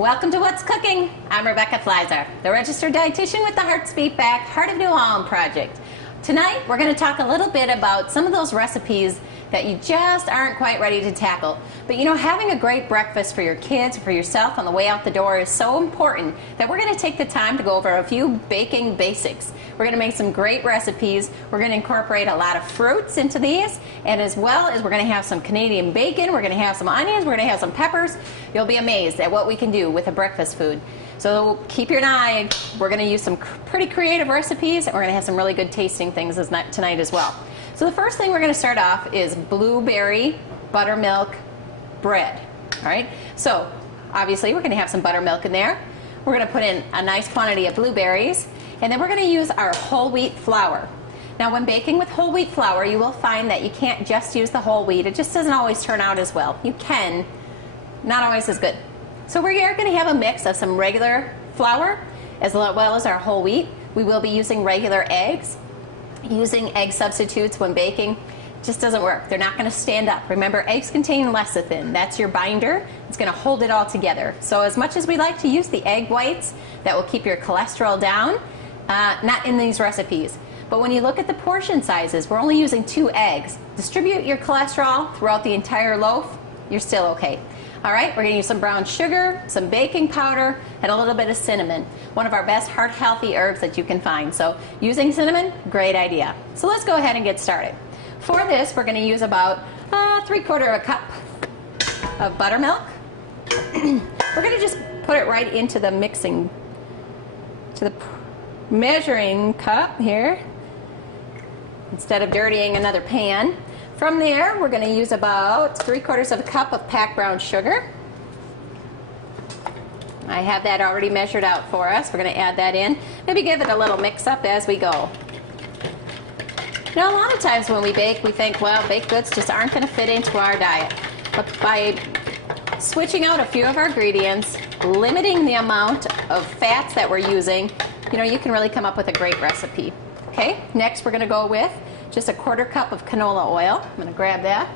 Welcome to What's Cooking. I'm Rebecca Fliszar, the registered dietitian with the Heart's Beat Back Heart of New Holland project. Tonight we're going to talk a little bit about some of those recipes that you just aren't quite ready to tackle. But you know, having a great breakfast for your kids or for yourself on the way out the door is so important that we're going to take the time to go over a few baking basics. We're going to make some great recipes. We're going to incorporate a lot of fruits into these, and as well as we're going to have some Canadian bacon, we're going to have some onions, we're going to have some peppers. You'll be amazed at what we can do with a breakfast food. So keep your eye. We're going to use some pretty creative recipes, and we're going to have some really good tasting things tonight as well. So the first thing we're going to start off is blueberry buttermilk bread. All right. So obviously we're going to have some buttermilk in there. We're going to put in a nice quantity of blueberries, and then we're going to use our whole wheat flour. Now, when baking with whole wheat flour, you will find that you can't just use the whole wheat. It just doesn't always turn out as well. You can, not always as good. So we're going to have a mix of some regular flour as well as our whole wheat. We will be using regular eggs. Using egg substitutes when baking just doesn't work. They're not going to stand up. Remember, eggs contain lecithin. That's your binder. It's going to hold it all together. So as much as we like to use the egg whites that will keep your cholesterol down, not in these recipes. But when you look at the portion sizes, we're only using 2 eggs. Distribute your cholesterol throughout the entire loaf. You're still okay. All right, we're going to use some brown sugar, some baking powder, and a little bit of cinnamon. One of our best heart-healthy herbs that you can find. So using cinnamon, great idea. So let's go ahead and get started. For this, we're going to use about 3/4 cup of buttermilk. We're going to just put it right into the measuring cup here, instead of dirtying another pan. From there, we're going to use about 3/4 cup of packed brown sugar. I have that already measured out for us. We're going to add that in. Maybe give it a little mix up as we go. Now, a lot of times when we bake, we think, well, baked goods just aren't going to fit into our diet. But by switching out a few of our ingredients, limiting the amount of fats that we're using, you know, you can really come up with a great recipe. Okay, next we're going to go with just a 1/4 cup of canola oil. I'm going to grab that.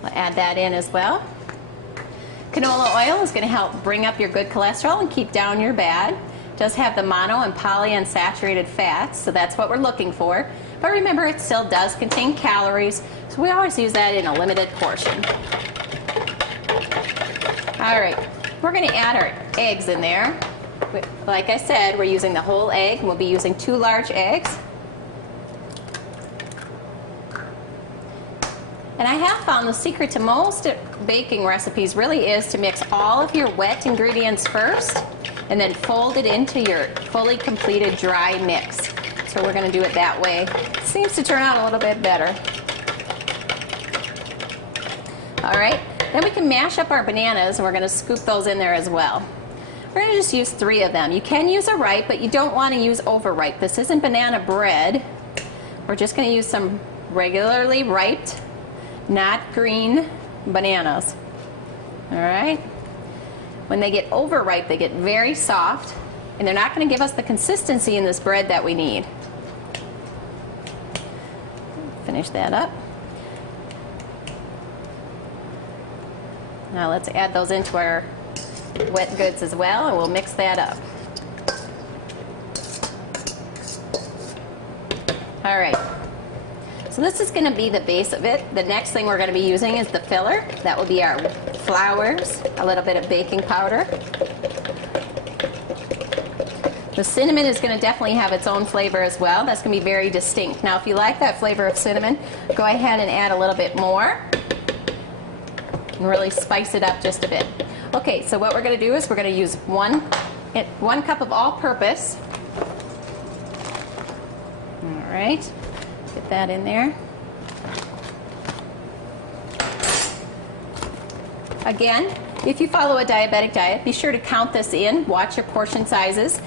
We'll add that in as well. Canola oil is going to help bring up your good cholesterol and keep down your bad. It does have the mono and polyunsaturated fats, so that's what we're looking for. But remember, it still does contain calories, so we always use that in a limited portion. All right, we're going to add our eggs in there. Like I said, we're using the whole egg. We'll be using 2 large eggs. And I have found the secret to most baking recipes really is to mix all of your wet ingredients first and then fold it into your fully completed dry mix. So we're going to do it that way. It seems to turn out a little bit better. All right, then we can mash up our bananas, and we're going to scoop those in there as well. We're going to just use 3 of them. You can use a ripe, but you don't want to use overripe. This isn't banana bread. We're just going to use some regularly ripe, not green bananas. All right. When they get overripe, they get very soft, and they're not going to give us the consistency in this bread that we need. Finish that up. Now let's add those into our wet goods as well, and we'll mix that up. All right. So this is going to be the base of it. The next thing we're going to be using is the filler. That will be our flours, a little bit of baking powder. The cinnamon is going to definitely have its own flavor as well. That's going to be very distinct. Now, if you like that flavor of cinnamon, go ahead and add a little bit more and really spice it up just a bit. Okay, so what we're going to do is we're going to use 1 cup of all-purpose. All right. Get that in there. Again, if you follow a diabetic diet, be sure to count this in. Watch your portion sizes.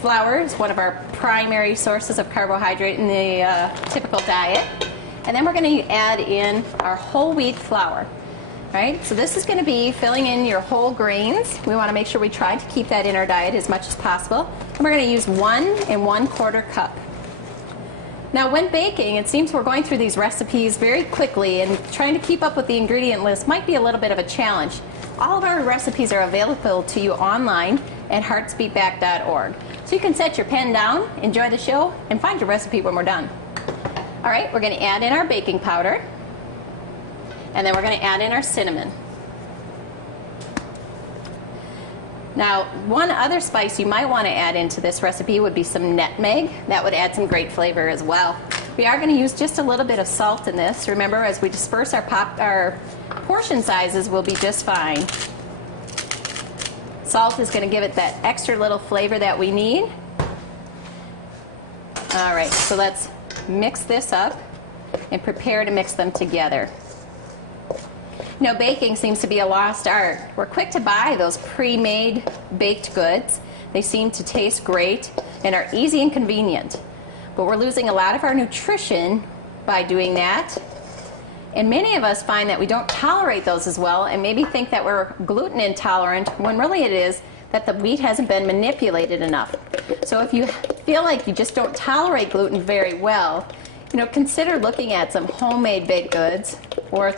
Flour is one of our primary sources of carbohydrate in the typical diet. And then we're going to add in our whole wheat flour. Right? So this is going to be filling in your whole grains. We want to make sure we try to keep that in our diet as much as possible. And we're going to use 1 1/4 cup. Now, when baking, it seems we're going through these recipes very quickly, and trying to keep up with the ingredient list might be a little bit of a challenge. all of our recipes are available to you online at heartsbeatback.org. So you can set your pen down, enjoy the show, and find your recipe when we're done. All right, we're going to add in our baking powder, and then we're going to add in our cinnamon. Now, one other spice you might want to add into this recipe would be some nutmeg. That would add some great flavor as well. We are going to use just a little bit of salt in this. Remember, as we disperse our portion sizes, will be just fine. Salt is going to give it that extra little flavor that we need. All right, so let's mix this up and prepare to mix them together. You know, baking seems to be a lost art. We're quick to buy those pre-made baked goods. They seem to taste great and are easy and convenient. But we're losing a lot of our nutrition by doing that. And many of us find that we don't tolerate those as well and maybe think that we're gluten intolerant when really it is that the wheat hasn't been manipulated enough. So if you feel like you just don't tolerate gluten very well, you know, consider looking at some homemade baked goods or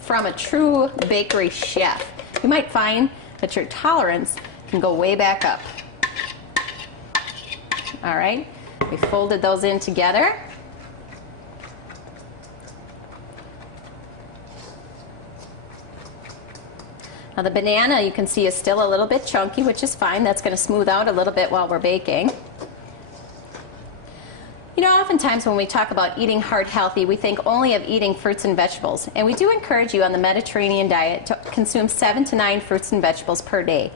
from a true bakery chef. You might find that your tolerance can go way back up. All right, we folded those in together. Now the banana, you can see, is still a little bit chunky, which is fine. That's going to smooth out a little bit while we're baking. You know, oftentimes when we talk about eating heart healthy, we think only of eating fruits and vegetables. And we do encourage you on the Mediterranean diet to consume 7 to 9 fruits and vegetables per day.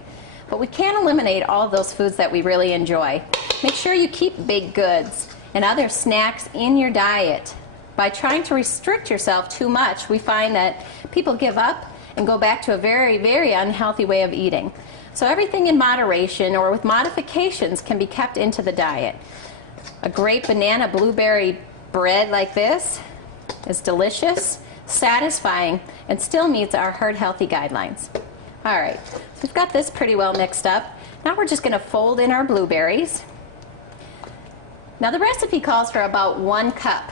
But we can't eliminate all of those foods that we really enjoy. Make sure you keep baked goods and other snacks in your diet. By trying to restrict yourself too much, we find that people give up and go back to a very, very unhealthy way of eating. So everything in moderation or with modifications can be kept into the diet. A great banana blueberry bread like this is delicious, satisfying, and still meets our heart healthy guidelines. All right, so we've got this pretty well mixed up. Now we're just going to fold in our blueberries. Now the recipe calls for about 1 cup.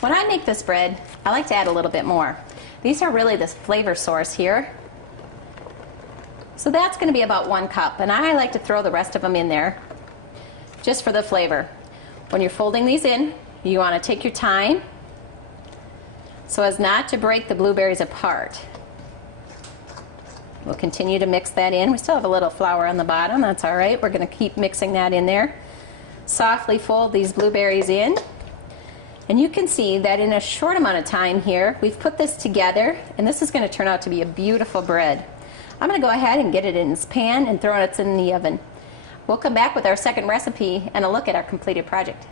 When I make this bread, I like to add a little bit more. These are really the flavor source here. So that's going to be about 1 cup, and I like to throw the rest of them in there just for the flavor. When you're folding these in, you want to take your time so as not to break the blueberries apart. We'll continue to mix that in. We still have a little flour on the bottom. That's all right. We're going to keep mixing that in there. Softly fold these blueberries in. And you can see that in a short amount of time here, we've put this together, and this is going to turn out to be a beautiful bread. I'm going to go ahead and get it in this pan and throw it in the oven. We'll come back with our second recipe and a look at our completed project.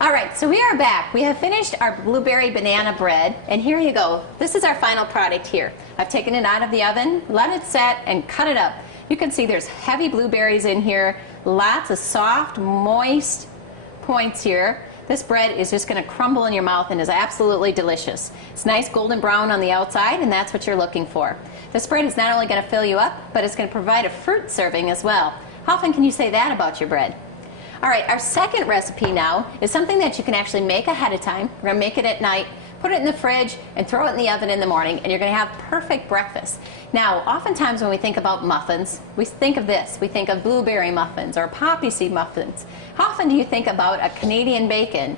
All right, so we are back. We have finished our blueberry banana bread, and here you go. This is our final product here. I've taken it out of the oven, let it set, and cut it up. You can see there's heavy blueberries in here, lots of soft, moist points here. This bread is just going to crumble in your mouth and is absolutely delicious. It's nice golden brown on the outside, and that's what you're looking for. This bread is not only going to fill you up, but it's going to provide a fruit serving as well. How often can you say that about your bread? All right, our second recipe now is something that you can actually make ahead of time. We're going to make it at night, put it in the fridge, and throw it in the oven in the morning, and you're going to have perfect breakfast. Now, oftentimes when we think about muffins, we think of this. We think of blueberry muffins or poppy seed muffins. How often do you think about a Canadian bacon,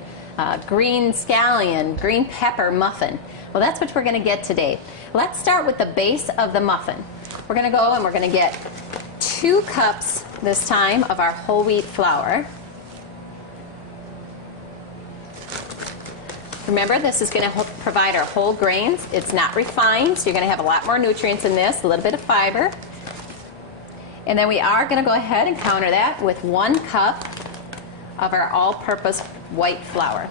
green scallion, green pepper muffin? Well, that's what we're going to get today. Let's start with the base of the muffin. We're going to go and we're going to get 2 cups this time of our whole wheat flour. Remember, this is going to provide our whole grains. It's not refined, so you're going to have a lot more nutrients in this, a little bit of fiber. And then we are going to go ahead and counter that with 1 cup of our all-purpose white flour.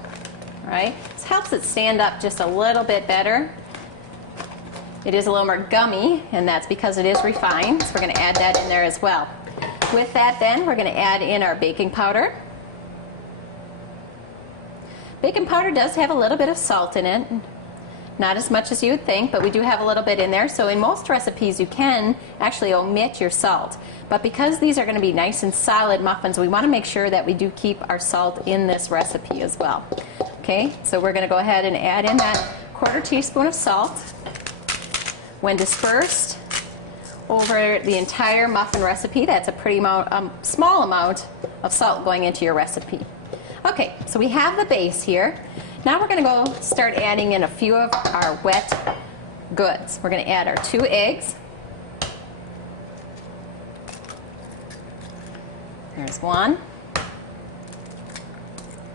All right? This helps it stand up just a little bit better. It is a little more gummy, and that's because it is refined, so we're going to add that in there as well. With that then, we're going to add in our baking powder. Baking powder does have a little bit of salt in it. Not as much as you would think, but we do have a little bit in there. So in most recipes, you can actually omit your salt. But because these are going to be nice and solid muffins, we want to make sure that we do keep our salt in this recipe as well. Okay, so we're going to go ahead and add in that 1/4 teaspoon of salt. When dispersed over the entire muffin recipe, that's a pretty small amount of salt going into your recipe. Okay, so we have the base here. Now we're going to go start adding in a few of our wet goods. We're going to add our 2 eggs. There's one.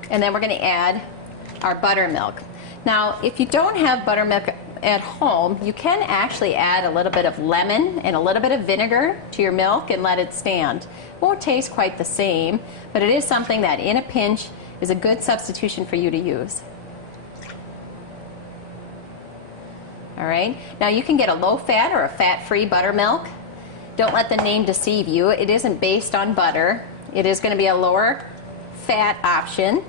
And then we're going to add our buttermilk. Now, if you don't have buttermilk at home, you can actually add a little bit of lemon and a little bit of vinegar to your milk and let it stand. It won't taste quite the same, but it is something that in a pinch is a good substitution for you to use. All right, now you can get a low-fat or a fat-free buttermilk. Don't let the name deceive you. It isn't based on butter. It is going to be a lower fat option.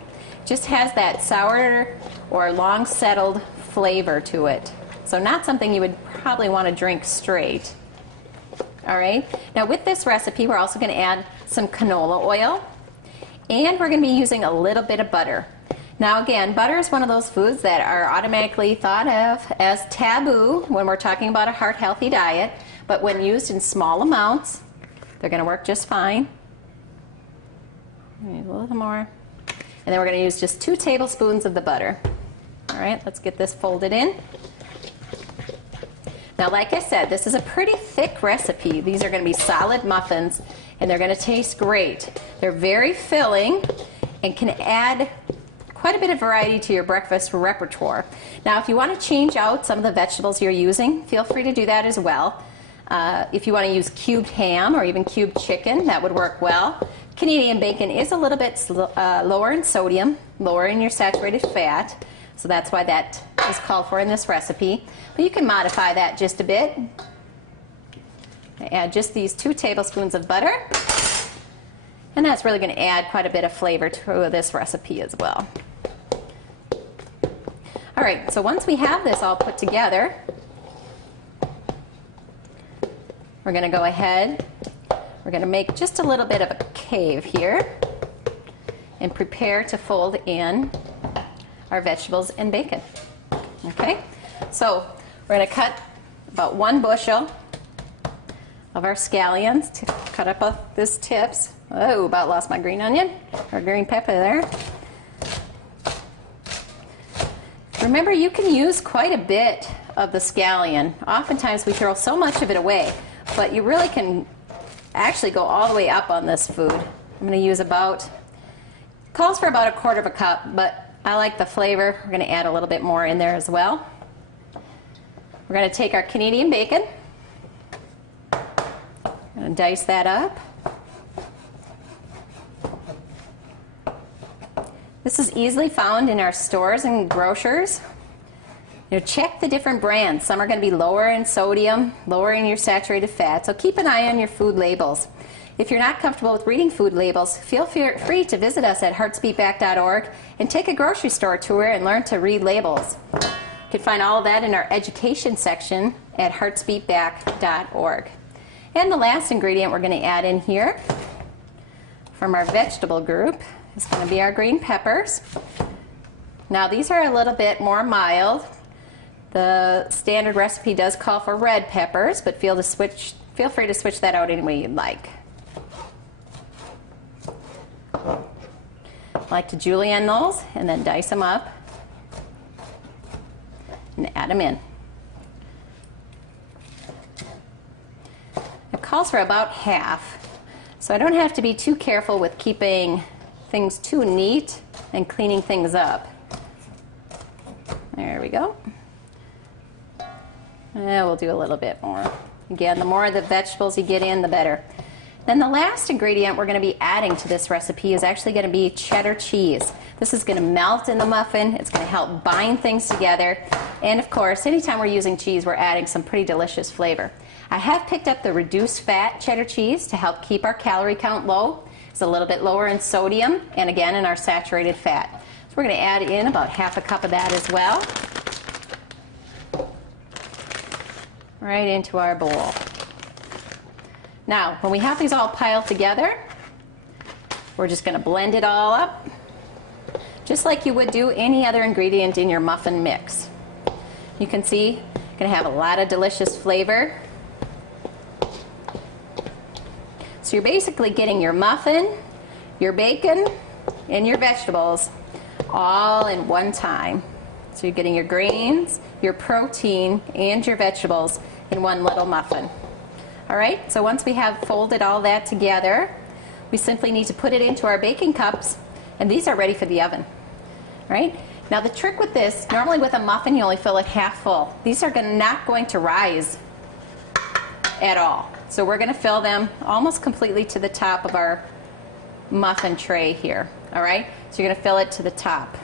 Just has that sour or long settled flavor to it. So not something you would probably want to drink straight. All right, now with this recipe, we're also going to add some canola oil, and we're going to be using a little bit of butter. Now again, butter is one of those foods that are automatically thought of as taboo when we're talking about a heart-healthy diet, but when used in small amounts, they're going to work just fine. Need a little more. And then we're going to use just 2 tablespoons of the butter. All right, let's get this folded in. Now, like I said, this is a pretty thick recipe. These are going to be solid muffins, and they're going to taste great. They're very filling and can add quite a bit of variety to your breakfast repertoire. Now, if you want to change out some of the vegetables you're using, feel free to do that as well. If you want to use cubed ham or even cubed chicken, that would work well. Canadian bacon is a little bit lower in sodium, lower in your saturated fat, so that's why that is called for in this recipe. But you can modify that just a bit. Add just these 2 tablespoons of butter, and that's really going to add quite a bit of flavor to this recipe as well. All right, so once we have this all put together, we're going to go ahead, we're going to make just a little bit of a cave here and prepare to fold in our vegetables and bacon. Okay, so we're going to cut about 1 bushel of our scallions to cut up this tips. Oh, about lost my green onion or green pepper there. Remember, you can use quite a bit of the scallion. Oftentimes we throw so much of it away, but you really can actually go all the way up on this food. I'm going to use calls for about 1/4 cup, but I like the flavor. We're going to add a little bit more in there as well. We're going to take our Canadian bacon, and dice that up. This is easily found in our stores and grocers. Check the different brands. Some are going to be lower in sodium, lower in your saturated fat, so keep an eye on your food labels. If you're not comfortable with reading food labels, feel free to visit us at heartsbeatback.org and take a grocery store tour and learn to read labels. You can find all of that in our education section at heartsbeatback.org. And the last ingredient we're going to add in here from our vegetable group is going to be our green peppers. Now these are a little bit more mild. The standard recipe does call for red peppers, but feel free to switch that out any way you'd like. I like to julienne those and then dice them up and add them in. It calls for about half, so I don't have to be too careful with keeping things too neat and cleaning things up. There we go. And we'll do a little bit more. Again, the more of the vegetables you get in, the better. Then the last ingredient we're going to be adding to this recipe is actually going to be cheddar cheese. This is going to melt in the muffin. It's going to help bind things together. And of course, anytime we're using cheese, we're adding some pretty delicious flavor. I have picked up the reduced fat cheddar cheese to help keep our calorie count low. It's a little bit lower in sodium and again in our saturated fat. So we're going to add in about 1/2 cup of that as well. Right into our bowl. Now, when we have these all piled together, we're just going to blend it all up, just like you would do any other ingredient in your muffin mix. You can see Gonna have a lot of delicious flavor. So you're basically getting your muffin, your bacon, and your vegetables all in one time. So you're getting your grains, your protein, and your vegetables in one little muffin. All right, so once we have folded all that together, we simply need to put it into our baking cups, and these are ready for the oven. All right? Now the trick with this, normally with a muffin you only fill it half full. These are not going to rise at all. So we're going to fill them almost completely to the top of our muffin tray here. All right? So you're going to fill it to the top.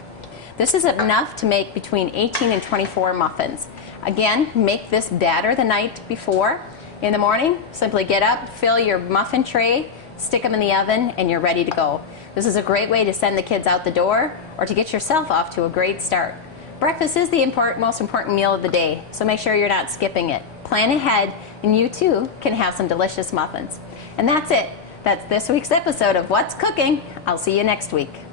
This is enough to make between 18 and 24 muffins. Again, make this batter the night before. In the morning, simply get up, fill your muffin tray, stick them in the oven, and you're ready to go. This is a great way to send the kids out the door or to get yourself off to a great start. Breakfast is the most important meal of the day, so make sure you're not skipping it. Plan ahead, and you too can have some delicious muffins. And that's it. That's this week's episode of What's Cooking. I'll see you next week.